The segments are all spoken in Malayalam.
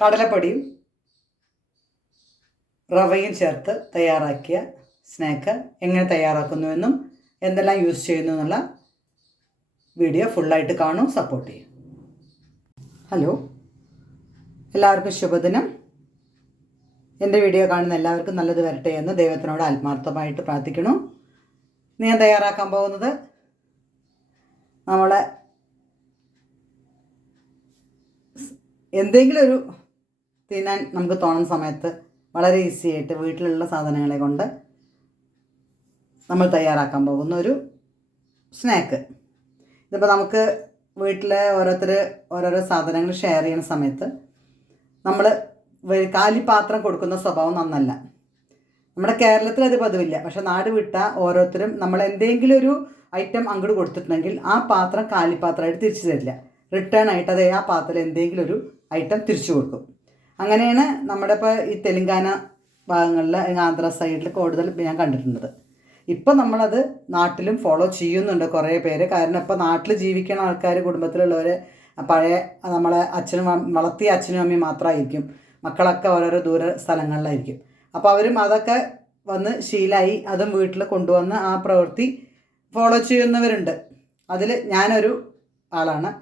കടലപ്പൊടിയും റവയും ചേർത്ത് തയ്യാറാക്കിയ സ്നാക്ക് എങ്ങനെ തയ്യാറാക്കുന്നുവെന്നും എന്തെല്ലാം യൂസ് ചെയ്യുന്നു എന്നുള്ള വീഡിയോ ഫുള്ളായിട്ട് കാണും, സപ്പോർട്ട് ചെയ്യും. ഹലോ, എല്ലാവർക്കും ശുഭദിനം. എൻ്റെ വീഡിയോ കാണുന്ന എല്ലാവർക്കും നല്ലത് വരട്ടെ എന്ന് ദൈവത്തിനോട് ആത്മാർത്ഥമായിട്ട് പ്രാർത്ഥിക്കുന്നു. ഞാൻ തയ്യാറാക്കാൻ പോകുന്നത് നമ്മളെ എന്തെങ്കിലും ഒരു തിന്നാൻ നമുക്ക് തോന്നുന്ന സമയത്ത് വളരെ ഈസി ആയിട്ട് വീട്ടിലുള്ള സാധനങ്ങളെ കൊണ്ട് നമ്മൾ തയ്യാറാക്കാൻ പോകുന്ന ഒരു സ്നാക്ക്. ഇതിപ്പോൾ നമുക്ക് വീട്ടിലെ ഓരോരോ സാധനങ്ങൾ ഷെയർ ചെയ്യുന്ന സമയത്ത് നമ്മൾ കാലിപ്പാത്രം കൊടുക്കുന്ന സ്വഭാവം നന്നല്ല. നമ്മുടെ കേരളത്തിൽ അത് പതിവില്ല. പക്ഷെ നാട് വിട്ട ഓരോരുത്തരും നമ്മൾ എന്തെങ്കിലും ഒരു ഐറ്റം അങ്ങോട്ട് കൊടുത്തിട്ടുണ്ടെങ്കിൽ ആ പാത്രം കാലിപ്പാത്രമായിട്ട് തിരിച്ചു തരില്ല. റിട്ടേൺ ആയിട്ട് അതേ ആ പാത്രത്തിൽ എന്തെങ്കിലും ഒരു ഐറ്റം തിരിച്ചു കൊടുക്കും. അങ്ങനെയാണ് നമ്മുടെ ഇപ്പോൾ ഈ തെലുങ്കാന ഭാഗങ്ങളിൽ, ആന്ധ്ര സൈഡിൽ കൂടുതൽ ഞാൻ കണ്ടിട്ടുള്ളത്. ഇപ്പം നമ്മളത് നാട്ടിലും ഫോളോ ചെയ്യുന്നുണ്ട് കുറേ പേര്. കാരണം ഇപ്പോൾ നാട്ടിൽ ജീവിക്കുന്ന ആൾക്കാർ, കുടുംബത്തിലുള്ളവർ പഴയ നമ്മളെ വളർത്തിയ അച്ഛനും അമ്മയും മാത്രമായിരിക്കും. മക്കളൊക്കെ ഓരോരോ ദൂര സ്ഥലങ്ങളിലായിരിക്കും. അപ്പോൾ അവരും അതൊക്കെ വന്ന് ശീലമായി അതും വീട്ടിൽ കൊണ്ടുവന്ന് ആ പ്രവൃത്തി ഫോളോ ചെയ്യുന്നവരുണ്ട്. അതിൽ ഞാനൊരു ആളാണ്.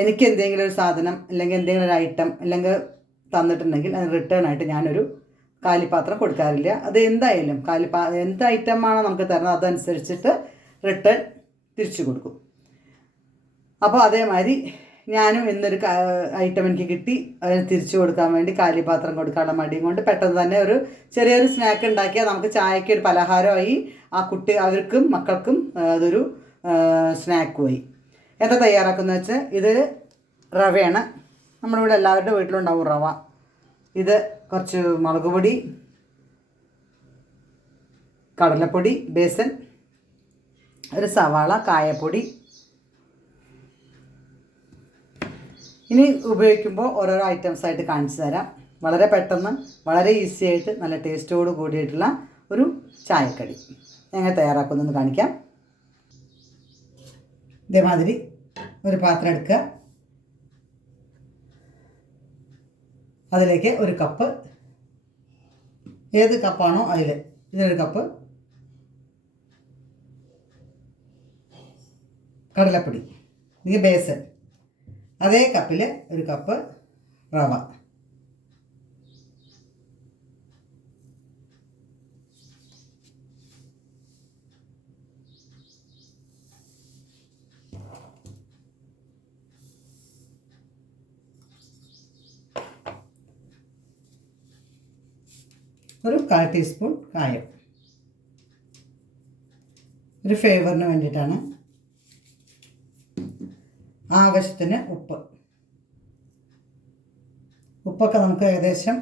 എനിക്ക് എന്തെങ്കിലും ഒരു സാധനം അല്ലെങ്കിൽ എന്തെങ്കിലും ഒരു ഐറ്റം അല്ലെങ്കിൽ തന്നിട്ടുണ്ടെങ്കിൽ അത് റിട്ടേൺ ആയിട്ട് ഞാനൊരു കാലിപ്പാത്രം കൊടുക്കാറില്ല. അത് എന്തായാലും എന്ത് ഐറ്റമാണോ നമുക്ക് തരുന്നത് അതനുസരിച്ചിട്ട് റിട്ടേൺ തിരിച്ചു കൊടുക്കും. അപ്പോൾ അതേമാതിരി ഞാനും എന്നൊരു ഐറ്റം എനിക്ക് കിട്ടി, അതിന് തിരിച്ചു കൊടുക്കാൻ വേണ്ടി കാലിപ്പാത്രം കൊടുക്കാനുള്ള മടിയും കൊണ്ട് പെട്ടെന്ന് തന്നെ ഒരു ചെറിയൊരു സ്നാക്ക് ഉണ്ടാക്കിയാൽ നമുക്ക് ചായയ്ക്ക് ഒരു പലഹാരമായി, അവർക്കും മക്കൾക്കും അതൊരു സ്നാക്കുമായി. എന്താ തയ്യാറാക്കുന്നത് വെച്ചാൽ, ഇത് റവയാണ്. നമ്മളിവിടെ എല്ലാവരുടെ വീട്ടിലുണ്ടാവും റവ. ഇത് കുറച്ച് മുളക് പൊടി, കടലപ്പൊടി, ബേസൻ, ഒരു സവാള, കായപ്പൊടി. ഇനി ഉപയോഗിക്കുമ്പോൾ ഓരോരോ ഐറ്റംസായിട്ട് കാണിച്ചു തരാം. വളരെ പെട്ടെന്ന് വളരെ ഈസി ആയിട്ട് നല്ല ടേസ്റ്റോട് കൂടിയിട്ടുള്ള ഒരു ചായക്കടി എങ്ങനെ തയ്യാറാക്കുന്നതെന്ന് കാണിക്കാം. ഇതേമാതിരി ഒരു പാത്രം എടുക്കുക. അതിലേക്ക് ഒരു കപ്പ്, ഏത് കപ്പാണോ അതിൽ ഇതിനൊരു കപ്പ് കടലപ്പൊടി, ഇത് ബേസൻ. അതേ കപ്പിൽ ഒരു കപ്പ് റവ, ഒരു 1/4 ടീസ്പൂൺ കായം, ഒരു ഫ്ലേവറിന് വേണ്ടിയിട്ടാണ്. ആവശ്യത്തിന് ഉപ്പൊക്കെ നമുക്ക് ഏകദേശം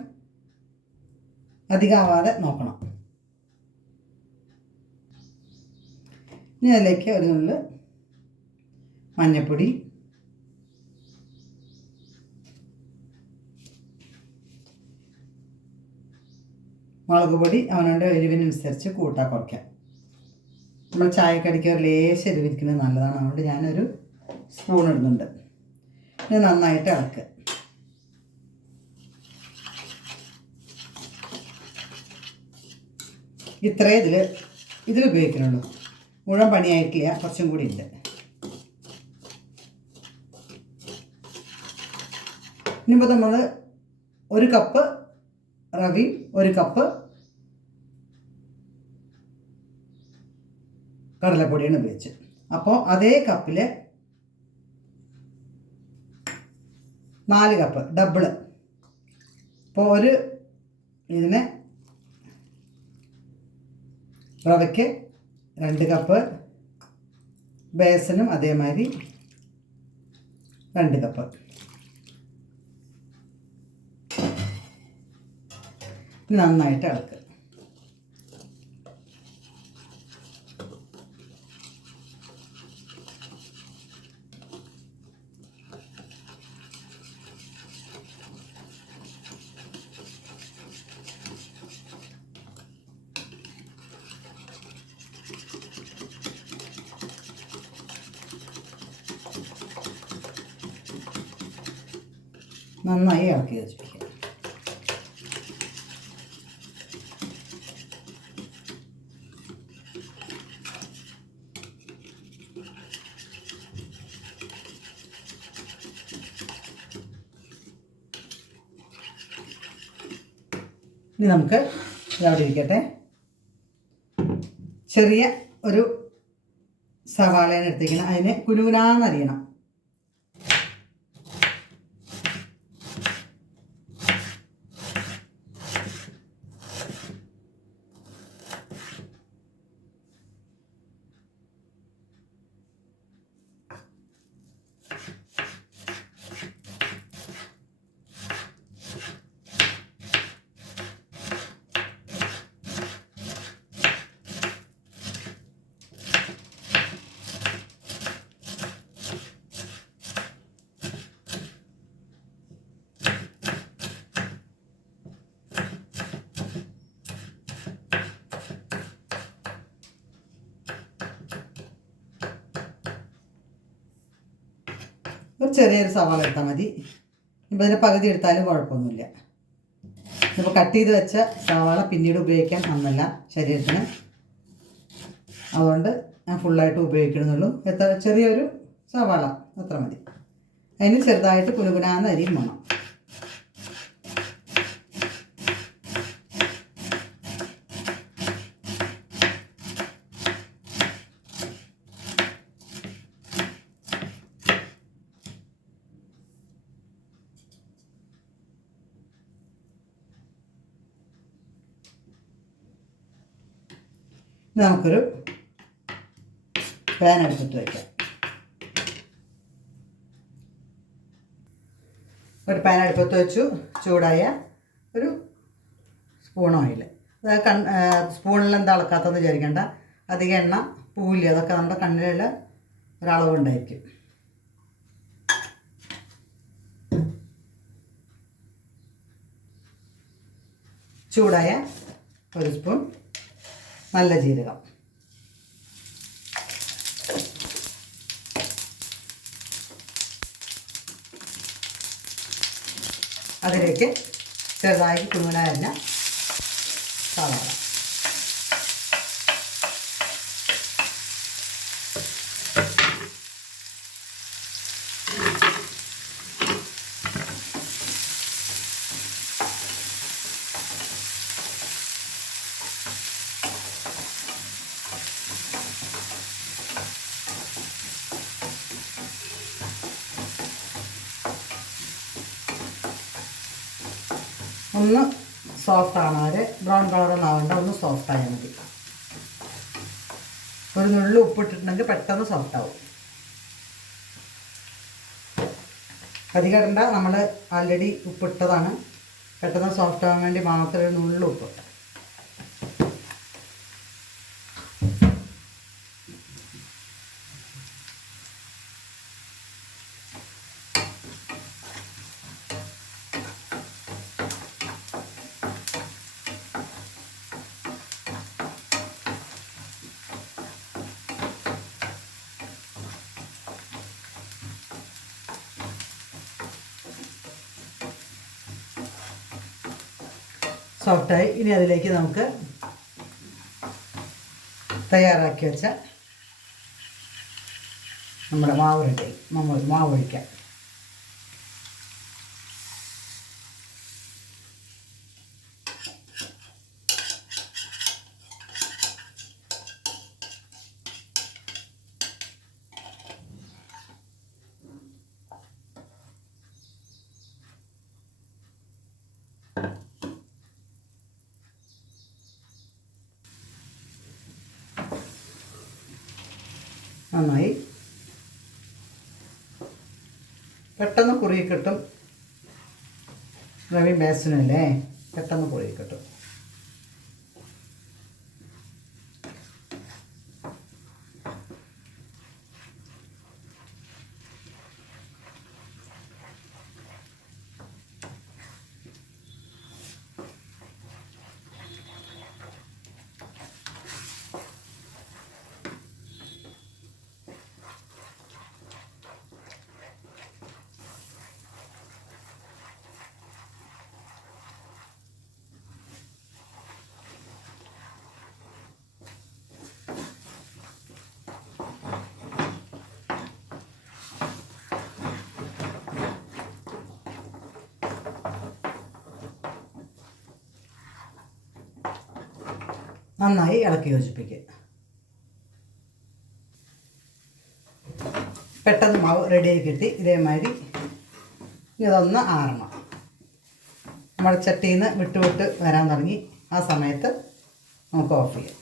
അധികമാവാതെ നോക്കണം. ഇനി അതിലേക്ക് ഒരു നുള്ള് മഞ്ഞൾപ്പൊടി, മുളക് പൊടി അവനവൻ്റെ എരിവിനനുസരിച്ച് കൂട്ടാൻ കുറയ്ക്കാം. നമ്മൾ ചായക്കടിക്ക് ഒരു ലേശം എരിവിരിക്കുന്നത് നല്ലതാണ്. അതുകൊണ്ട് ഞാനൊരു സ്പൂൺ ഇടുന്നുണ്ട്. ഇത് നന്നായിട്ട് ഇളക്കുക. ഇത്രേ ഇതിൽ ഉപയോഗിക്കുന്നുള്ളൂ. മുഴുവൻ പണിയായിട്ടില്ല, കുറച്ചും കൂടി ഉണ്ട്. ഇനിയിപ്പോൾ നമ്മൾ ഒരു കപ്പ് റവയും ഒരു കപ്പ് കടലപ്പൊടിയാണ് ഉപയോഗിച്ചത്. അപ്പോൾ അതേ കപ്പിൽ 4 കപ്പ് ഡബിള്. ഇപ്പോൾ ഇതിന് റവയ്ക്ക് 2 കപ്പ്, ബേസനും അതേമാതിരി 2 കപ്പ്. നന്നായിട്ട് ഇളക്കുക. നന്നായി ഇളക്കി യോജിപ്പിക്കുക. ഇനി നമുക്ക് ഇതവിടെ ഇരിക്കട്ടെ. ചെറിയ ഒരു സവാളയാണ് എടുത്തിരിക്കണം. അതിന് കുനുകുനാന്നരിയണം. ഒരു ചെറിയൊരു സവാള എടുത്താൽ മതി. ഇപ്പം ഇതിൻ്റെ പകുതി എടുത്താലും കുഴപ്പമൊന്നുമില്ല. ഇപ്പോൾ കട്ട് ചെയ്ത് വെച്ച സവാള പിന്നീട് ഉപയോഗിക്കാൻ നന്നല്ല ശരീരത്തിന്. അതുകൊണ്ട് ഞാൻ ഫുള്ളായിട്ട് ഉപയോഗിക്കണമെന്നുള്ളൂ. ചെറിയൊരു സവാള അത്ര മതി. അതിന് ചെറുതായിട്ട് കുനുകുനാന്ന് അരിയും വേണം. നമുക്കൊരു പാൻ എടുത്തിട്ട് വയ്ക്കാം. ഒരു പാൻ അടുപ്പത്ത് വെച്ചു. ചൂടായ ഒരു സ്പൂൺ ഓയിൽ. അതായത് സ്പൂണിൽ എന്താ അളക്കാത്തതെന്ന് വിചാരിക്കേണ്ട. അധികം എണ്ണ പൂവില്ല. അതൊക്കെ നമ്മുടെ കണ്ണിലുള്ള ഒരളവുണ്ടായിരിക്കും. ചൂടായ ഒരു സ്പൂൺ നല്ല ജീരകം, അതിലേക്ക് ചെറുതായി കുനുകുനായരിഞ്ഞ സവാള, ഒന്ന് സോഫ്റ്റ് ആണവരെ ബ്രൗൺ കളറൊന്നും ആവേണ്ട. ഒന്ന് സോഫ്റ്റ് ആയാൽ മതി. ഒരു നുള്ളു ഉപ്പിട്ടിട്ടുണ്ടെങ്കിൽ പെട്ടെന്ന് സോഫ്റ്റ് ആവും. അധികം ഇടണ്ട. നമ്മൾ ആൾറെഡി ഉപ്പിട്ടതാണ്. പെട്ടെന്ന് സോഫ്റ്റ് ആവാൻ വേണ്ടി മാത്രം ഒരു നുള്ളു ഉപ്പ്. സോഫ്റ്റായി. ഇനി അതിലേക്ക് നമുക്ക് തയ്യാറാക്കി വെച്ച നമ്മുടെ മാവ് ഒഴിക്കാം. നന്നായി പെട്ടെന്ന് കുറുകി കിട്ടും. റവി ബേസനല്ലേ, പെട്ടെന്ന് കുറുകി കിട്ടും. നന്നായി ഇളക്കി യോജിപ്പിക്കുക. പെട്ടെന്ന് മാവ് റെഡിയായി കിട്ടി. ഇതേമാതിരി ഇതൊന്ന് ആറണം. നമ്മുടെ ചട്ടിയിൽ നിന്ന് വിട്ട് വിട്ട് വരാൻ തുടങ്ങി. ആ സമയത്ത് നമുക്ക് ഓഫ് ചെയ്യാം.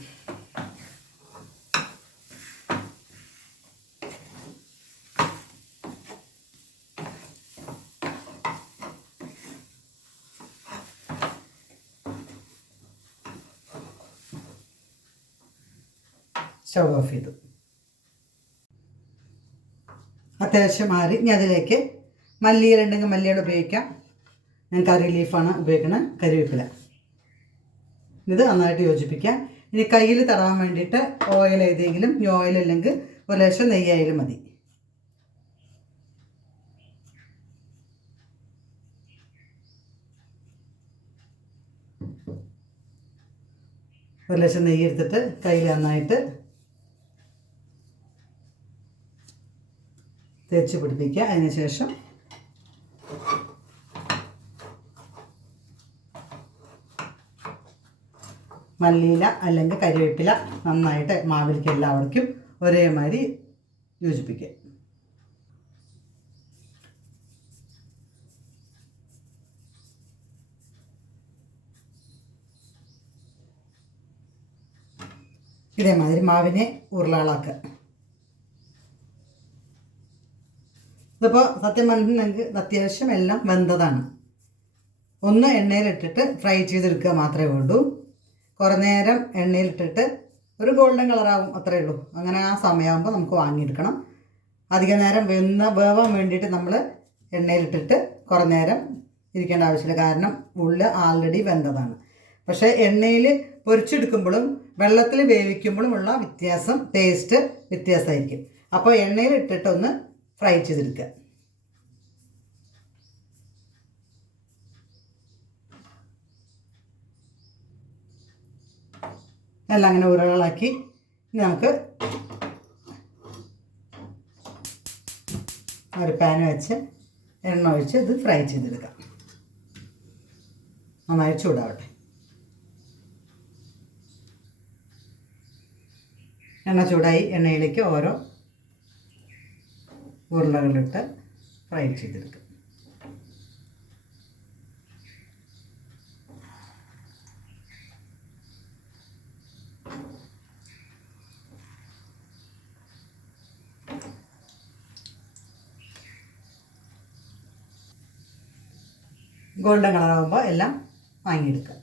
സ്റ്റവ് ഓഫ് ചെയ്തു. അത്യാവശ്യം മാറി. ഇനി അതിലേക്ക് മല്ലിയില ഉണ്ടെങ്കിൽ മല്ലിയില ഉപയോഗിക്കാം. ഞാൻ കറി ലീഫാണ് ഉപയോഗിക്കുന്നത്, കരിവേപ്പില. ഇത് നന്നായിട്ട് യോജിപ്പിക്കാം. ഇനി കയ്യിൽ തടവാൻ വേണ്ടിയിട്ട് ഓയിൽ ഏതെങ്കിലും, ഈ ഓയിൽ അല്ലെങ്കിൽ ഒരു ലേശം നെയ്യായാലും മതി. ഒരു ലേശം നെയ്യ് എടുത്തിട്ട് കയ്യിൽ നന്നായിട്ട് തേച്ച് പിടിപ്പിക്കുക. അതിനുശേഷം മല്ലിയില അല്ലെങ്കിൽ കരിവേപ്പില നന്നായിട്ട് മാവിലേക്ക് എല്ലാവർക്കും ഒരേമാതിരി യോജിപ്പിക്കുക. ഇതേമാതിരി മാവിനെ ഉരുളകളാക്കുക. ഇതിപ്പോൾ സത്യം പറഞ്ഞിട്ടുണ്ടെങ്കിൽ അത്യാവശ്യം എല്ലാം വെന്തതാണ്. ഒന്ന് എണ്ണയിലിട്ടിട്ട് ഫ്രൈ ചെയ്തെടുക്കുക മാത്രമേ ഉള്ളൂ. കുറേ നേരം എണ്ണയിലിട്ടിട്ട് ഒരു ഗോൾഡൻ കളറാവും, അത്രയേ ഉള്ളൂ. അങ്ങനെ ആ സമയമാകുമ്പോൾ നമുക്ക് വാങ്ങിയെടുക്കണം. അധിക നേരം വേവാൻ വേണ്ടിയിട്ട് നമ്മൾ എണ്ണയിലിട്ടിട്ട് കുറേ നേരം ഇരിക്കേണ്ട ആവശ്യമില്ല. കാരണം ഉള്ളിൽ ആൾറെഡി വെന്തതാണ്. പക്ഷേ എണ്ണയിൽ പൊരിച്ചെടുക്കുമ്പോഴും വെള്ളത്തിൽ വേവിക്കുമ്പോഴുമുള്ള വ്യത്യാസം, ടേസ്റ്റ് വ്യത്യാസമായിരിക്കും. അപ്പോൾ എണ്ണയിലിട്ടിട്ടൊന്ന് ഫ്രൈ ചെയ്തെടുക്കുക. എല്ലാം അങ്ങനെ ഉരുളകളാക്കി നമുക്ക് ഒരു പാൻ വെച്ച് എണ്ണ ഒഴിച്ച് ഇത് ഫ്രൈ ചെയ്തെടുക്കാം. നന്നായി ചൂടാവട്ടെ. എണ്ണ ചൂടായി. എണ്ണയിലേക്ക് ഓരോ ഉരുളകളിട്ട് ഫ്രൈ ചെയ്തെടുക്കും. ഗോൾഡൻ കളറാകുമ്പോൾ എല്ലാം വാങ്ങിയെടുക്കുക.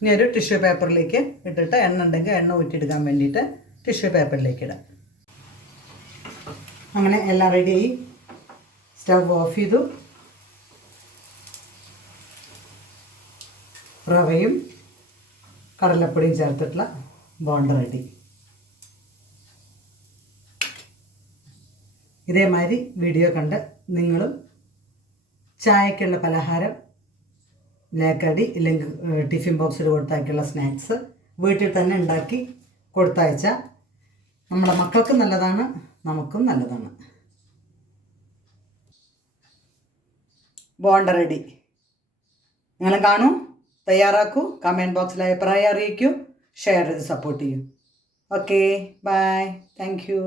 ഇനി ഒരു ടിഷ്യൂ പേപ്പറിലേക്ക് ഇട്ടിട്ട് എണ്ണ ഉണ്ടെങ്കിൽ എണ്ണ ഊറ്റിയെടുക്കാൻ വേണ്ടിയിട്ട് ടിഷ്യൂ പേപ്പറിലേക്ക് ഇടാം. അങ്ങനെ എല്ലാം റെഡിയായി. സ്റ്റവ് ഓഫ് ചെയ്തു. റവയും കടലപ്പൊടിയും ചേർത്തിട്ടുള്ള ബോണ്ട റെഡി. ഇതേമാതിരി വീഡിയോ കണ്ട് നിങ്ങളും ചായക്കുള്ള പലഹാരം, ലേക്കടി ഇല്ലെങ്കിൽ ടിഫിൻ ബോക്സിൽ കൊടുത്തയക്കുള്ള സ്നാക്സ് വീട്ടിൽ തന്നെ ഉണ്ടാക്കി കൊടുത്തയച്ചാൽ നമ്മളെ മക്കൾക്കും നല്ലതാണ്, നമുക്കും നല്ലതാണ്. ബോണ്ട റെഡി. നിങ്ങൾ കാണൂ, തയ്യാറാക്കൂ, കമൻറ്റ് ബോക്സിൽ അഭിപ്രായം അറിയിക്കൂ, ഷെയർ ചെയ്ത് സപ്പോർട്ട് ചെയ്യൂ. Okay, bye, thank U.